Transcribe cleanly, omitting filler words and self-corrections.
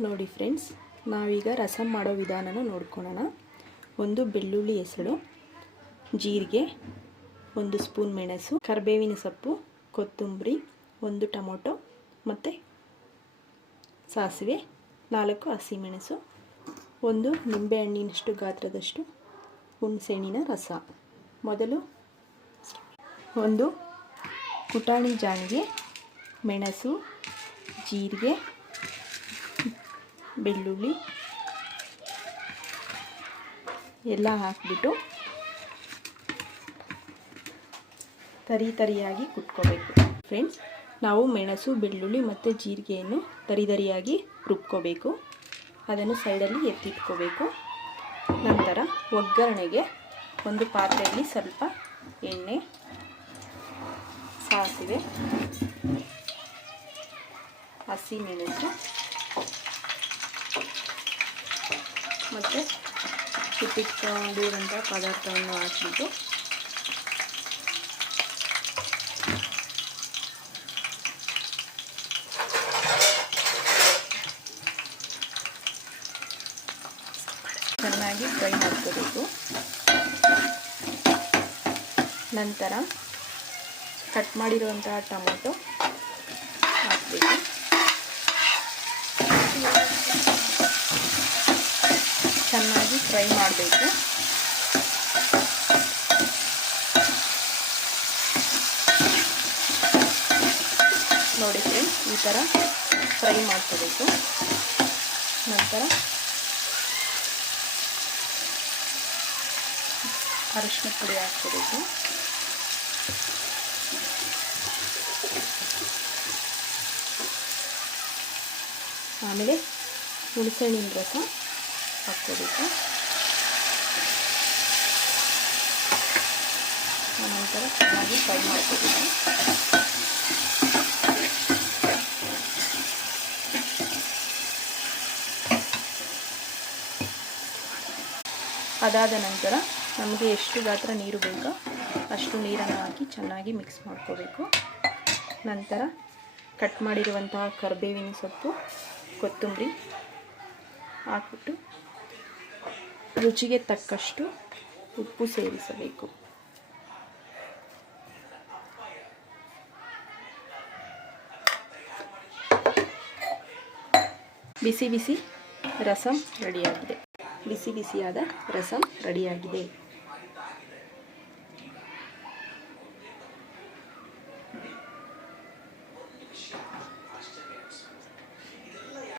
ನೋಡಿ ಫ್ರೆಂಡ್ಸ್, ನಾವೀಗ ರಸಂ ಮಾಡೋ ವಿಧಾನನ ನೋಡ್ಕೊಳ್ಳೋಣ. ಒಂದು ಬೆಳ್ಳುಳ್ಳಿ ಹೆಸಳು, ಜೀರಿಗೆ, 1 ಸ್ಪೂನ್ ಮೆಣಸು, ಕರಿಬೇವಿನ ಸೊಪ್ಪು, ಕೊತ್ತಂಬರಿ, 1 ಟೊಮೊಟೊ ಮತ್ತು ಸಾಸಿವೆ, 4 ಹಸಿಮೆಣಸು, 1 ನಿಂಬೆಹಣ್ಣಿನಷ್ಟು ಗಾತ್ರದಷ್ಟು ಹುಣಸೆಹಣ್ಣಿನ ರಸ. ಮೊದಲು ಒಂದು ಪುಟಾಣಿ ಜಾಣಿಗೆ ಮೆಣಸು, ಜೀರಿಗೆ, ಬೆಳ್ಳುಳ್ಳಿ ಎಲ್ಲ ಹಾಕಿಬಿಟ್ಟು ತರಿಯಾಗಿ ಕುಟ್ಕೋಬೇಕು. ಫ್ರೆಂಡ್ಸ್, ನಾವು ಮೆಣಸು, ಬೆಳ್ಳುಳ್ಳಿ ಮತ್ತು ಜೀರಿಗೆಯನ್ನು ತರಿಯಾಗಿ ರುಬ್ಕೋಬೇಕು. ಅದನ್ನು ಸೈಡಲ್ಲಿ ಎತ್ತಿಟ್ಕೋಬೇಕು. ನಂತರ ಒಗ್ಗರಣೆಗೆ ಒಂದು ಪಾತ್ರೆಯಲ್ಲಿ ಸ್ವಲ್ಪ ಎಣ್ಣೆ, ಸಾಸಿವೆ, ಹಸಿಮೆಣಸು ಮತ್ತು ಕುಟ್ಟಿಟ್ಕೊಂಡಿರುವಂಥ ಪದಾರ್ಥವನ್ನು ಹಾಕಿಬಿಟ್ಟು ಚೆನ್ನಾಗಿ ಫ್ರೈ ಮಾಡ್ಕೋಬೇಕು. ನಂತರ ಕಟ್ ಮಾಡಿರುವಂತಹ ಟೊಮೊಟೊ ಹಾಕಬೇಕು. ಚೆನ್ನಾಗಿ ಫ್ರೈ ಮಾಡಬೇಕು. ನೋಡಿ ಫ್ರೆಂಡ್ಸ್, ಈ ಥರ ಫ್ರೈ ಮಾಡ್ಕೋಬೇಕು. ನಂತರ ಅರಿಶಿನ ಪುಡಿ ಹಾಕ್ಕೋಬೇಕು. ಆಮೇಲೆ ಹುಣಸೆಹಣ್ಣಿನ ರಸ ಹಾಕ್ಕೋಬೇಕು. ಆನಂತರ ಚೆನ್ನಾಗಿ ಫ್ರೈ ಮಾಡ್ಕೋಬೇಕು. ಅದಾದ ನಂತರ ನಮಗೆ ಎಷ್ಟು ಗಾತ್ರ ನೀರು ಬೇಕೋ ಅಷ್ಟು ನೀರನ್ನು ಹಾಕಿ ಚೆನ್ನಾಗಿ ಮಿಕ್ಸ್ ಮಾಡ್ಕೋಬೇಕು. ನಂತರ ಕಟ್ ಮಾಡಿರುವಂತಹ ಕರಿಬೇವಿನ ಸೊಪ್ಪು, ಕೊತ್ತಂಬರಿ ಹಾಕ್ಬಿಟ್ಟು ರುಚಿಗೆ ತಕ್ಕಷ್ಟು ಉಪ್ಪು ಸೇರಿಸಬೇಕು. ಬಿಸಿ ಬಿಸಿ ರಸಂ ರೆಡಿಯಾಗಿದೆ. ಬಿಸಿಯಾದ ರಸಂ ರೆಡಿಯಾಗಿದೆ.